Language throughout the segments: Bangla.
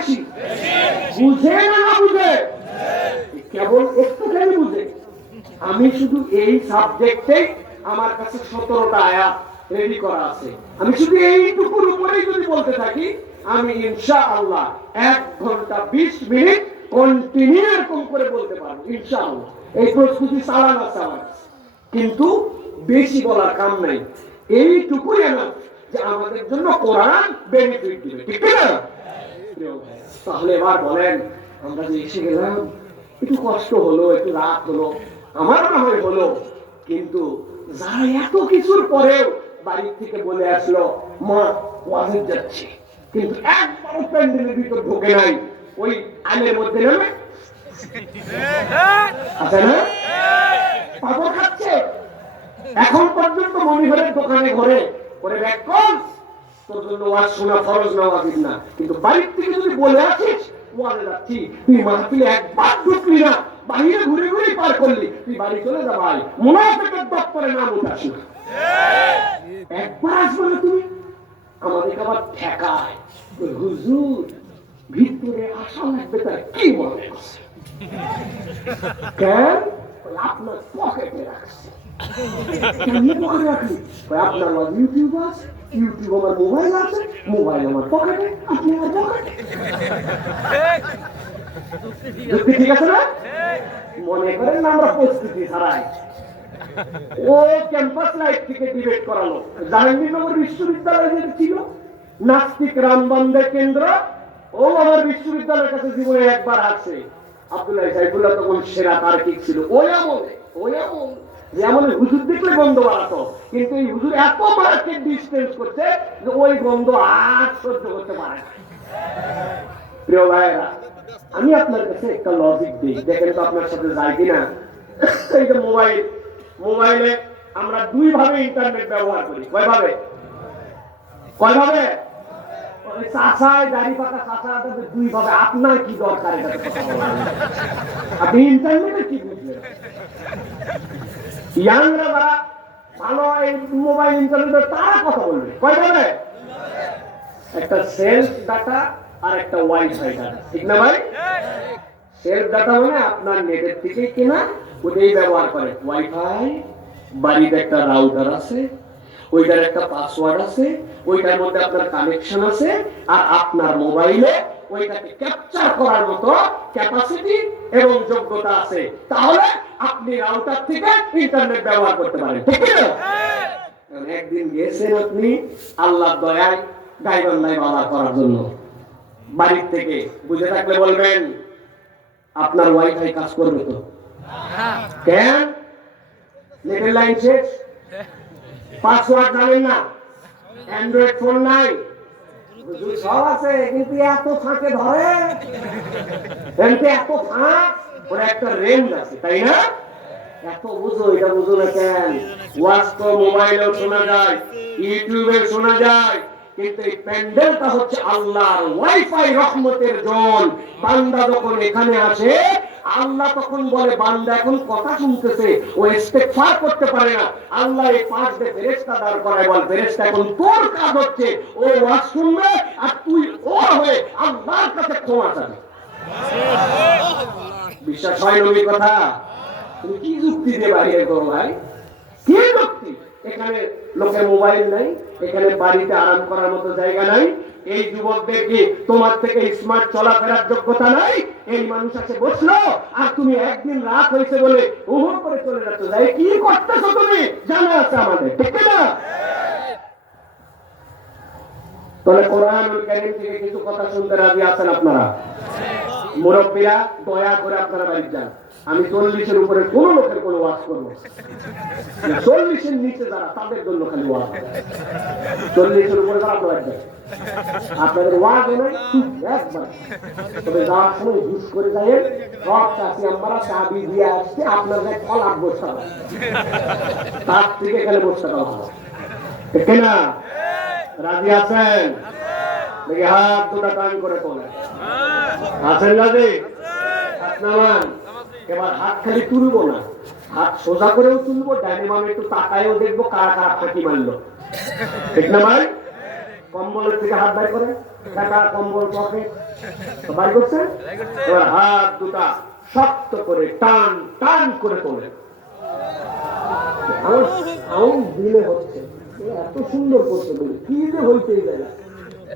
বেশি বুঝে না না বুঝে? কেবল একটুখানি বুঝে। আমি শুধু এই সাবজেক্টে আমার কাছে সতেরোটা আয়াত রেডি করা আছে। আমি শুধু এইটুকুর উপরেই যদি বলতে থাকি, আমি ইনশা আল্লাহ এক ঘণ্টা বিশ মিনিট কন্টিনিউ এরকম করে বলতে পারব ইনশা আল্লাহ এই প্রস্তুতি চালান আছে আমার। কিন্তু বেশি বলার কাম নাই। এইটুকুই না যে আমাদের জন্য কোরআন বেনিফিট দিবে। ঠিক না তাহলে এবার বলেন, আমরা যে এসে গেলাম, একটু কষ্ট হলো, একটু রাত হলো, আমার না হয় হলো, কিন্তু যারা এত কিছুর পরেও বাড়ি থেকে বলে আসলো, মা যাচ্ছে। কিন্তু প্যান্ডেলের ভিতর ঢোকে নাই, ওই আইনের মধ্যে আছে না? পাপড় খাচ্ছে। এখন পর্যন্ত মনিহরের দোকানে ঘরে করে ব্যাক তোর জন্য ওয়াজ শোনা ফরজ না না। কিন্তু বাড়ির থেকে যদি বলে আসিস তুই মাহফিলে একবার ঢুকলি না বাইরে ঘুরে ঘুরে পার করলি। তুই বাড়ি চলে যা ভাই। মুনাফিকের দপ্তরে নাম উঠাস না একবার আসবে না তুমি। আমাদেরকে আবার ঠেকায়। হুজুর, ভিতরে আসা লাগবে তার কি মনে আছে কেন আপনার পকেটে রাখছে। রাখলি আপনার ইউটিউব আছে? ইউটিউব আমার মোবাইল আছে? মোবাইল আমার পকেটে। আপনি আমার পকেটে। ঠিক আছে না? মনে করেন আমরা প্রস্তুতি ছাড়াই ও ক্যাম্পাস লাইফ থেকে ডিবেট করালো। জাহাঙ্গীরনগর বিশ্ববিদ্যালয় যেটা ছিল, নাস্তিক রামবন্ধের কেন্দ্র, ও আমার বিশ্ববিদ্যালয়ের কাছে জীবনে একবার আছে। আব্দুল্লাহ সাইফুল্লাহ তখন সেরা তার্কিক ছিল। ওই আমলে, ওই আমল। যে আমলে হুজুর দেখলে গন্ধ বাড়াতো। কিন্তু এই হুজুর এত মার্কেট ডিস্টেন্স করছে যে ওই গন্ধ আর সহ্য করতে পারে প্রিয় ভাইয়েরা, আমি আপনার কাছে একটা লজিক দিই। দেখেন তো আপনার সাথে যায় কিনা? এই যে মোবাইল মোবাইলে আমরা দুই ভাবে ইন্টারনেট ব্যবহার করি। কয় ভাবে কয় ভাবে চাষায় দাড়ি পাকা চাষা দুই ভাবে আপনার কি দরকার? এটা আপনি ইন্টারনেটে কি বুঝলেন? ইয়াংরা যারা ভালো এই মোবাইল ইন্টারনেটে তারা কথা বলবে। কয় ভাবে একটা সেলফ ডাটা আর একটা ওয়াইফাই ডাটা ঠিক না ভাই? সেলফ ডাটা মানে আপনার নেটের থেকে কিনা, ওটাই ব্যবহার করে। ওয়াইফাই বাড়িতে একটা রাউটার আছে, ওইটার একটা পাসওয়ার্ড আছে, ওইটার মধ্যে আপনার কানেকশন আছে, আর আপনার মোবাইলে ওইটাকে ক্যাপচার করার মতো ক্যাপাসিটি এবং যোগ্যতা আছে। তাহলে আপনি রাউটার থেকে ইন্টারনেট ব্যবহার করতে পারেন, ঠিক আছে? একদিন গেছেন আপনি আল্লাহ দয়ায় গাইবান্ধায় বাবা করার জন্য। বাড়ির থেকে বুঝে থাকলে বলবেন, আপনার ওয়াইফাই কাজ করবে তো। কেন? নেটের লাইন শেষ। পাসওয়ার্ড জানেন না। অ্যান্ড্রয়েড ফোন নাই। আছে এত আছে বুঝো, এটা মোবাইলেও শোনা যায় ইউটিউবে শোনা যায়, কিন্তু এই প্যান্ডেলটা হচ্ছে আল্লাহর ওয়াইফাই রহমতের জন। বান্দা যখন এখানে আসে আল্লাহ তখন বলে, বান্দা, এখন কথা শুনতেছে, ও ইস্তেগফার করতে পারে না। আল্লাহ এই পাঁচ দে ফেরেশতা দাঁড় করায় বল, ফেরেশতা, এখন তোর কাজ হচ্ছে ও ওয়াজ শুনবে আর তুই ওর হয়ে আল্লাহর কাছে ক্ষমা চাবে। বিশ্বাস হয় নবীর কথা? তুমি কি যুক্তি দিয়ে বাড়িয়ে করো ভাই? কি যুক্তি? এখানে লোকের মোবাইল নাই, এখানে বাড়িতে আরাম করার মতো জায়গা নাই। এই যুবকদের কি তোমার থেকে স্মার্ট চলাফেরার যোগ্যতা নাই? এই মানুষ আছে বসল, আর তুমি একদিন রাত হয়েছে বলে উহু করে চলে যাচ্ছ। যাই কি করতেছো তুমি? জানা আছে আমাদের, ঠিক না? তাহলে কোরআনুল কারীম থেকে কিছু কথা শুনতে রাজি আছেন আপনারা? মুরব্বীরা, দয়া করে আপনারা বাড়ি যান। আমি চল্লিশের উপরে কোন লোকের কোনো ওয়াজ করব চল্লিশের নিচে যারা, তাদের জন্য খালি ওয়াজ। চল্লিশের উপরে যারা আপনাদের ওয়াজ চুপ একবার। তবে যাওয়ার সময় করে সব চাষি আমরা চাবি দিয়ে আসছে হবে তার থেকে হবে। না রাজি আছেন? দেখি হাত দুটা টান করে তোলে। আছেন রাজি হাত নামান, এবার হাত খালি তুলবো না। হাত সোজা করেও তুলবো, ডাইনে একটু তাকায়ও দেখব কারা কারা ফাঁকি মারলো। ঠিক না ভাই? কম্বলের থেকে হাত বাইর করে টাকা, কম্বল, পকেট বাই করছেন? এবার হাত দুটা শক্ত করে টান টান করে তোলে আমার সাউন্ড দিলে হচ্ছে। এত সুন্দর করতে বলি। কি যে হইতে যায়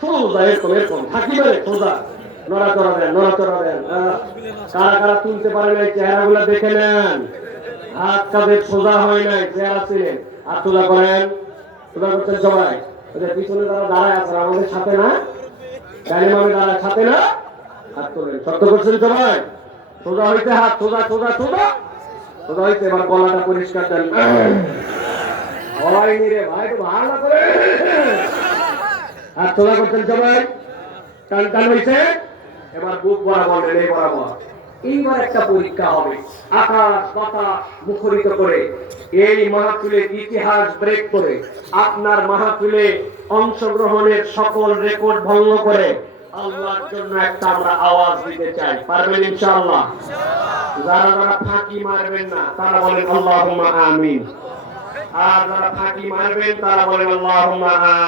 সোজা এরকম এরকম। থাকি পারে সোজা নড়াচড়া দেন নড়াচড়া দেন। আহ, কারা কারা তুলতে পারে নাই চেহারা গুলা দেখে নেন। হাত কাঁধে হয় নাই চেহারা ছিলেন করেন? সোজা করছেন সবাই? পিছনে যারা দাঁড়ায় আছে আমাদের সাথে না? দাঁড়ায় সাথে না? হাত তোলেন। শক্ত করছেন সবাই? সোজা হইতে হাত সোজা সোজা সোজা সোজা হইতে এবার গলাটা পরিষ্কার দেন। হয়নি রে ভাই তো ভালো করে। করছেন সবাই। টান টান হইছে। এবার বুক নেই বরাবর। এইবার একটা পরীক্ষা হবে। আকাশ মুখরিত করে। এই ইতিহাস ব্রেক করে। আপনার মাহফিলে অংশগ্রহণের সকল রেকর্ড ভঙ্গ করে আল্লাহর জন্য একটা আমরা আওয়াজ দিতে চাই। পারবেন ইনশাআল্লাহ? যারা যারা ফাঁকি মারবেন না, তারা বলেন আল্লাহুম্মা আমিন। আর যারা ফাঁকি মারবেন, তারা বলেন আমিন।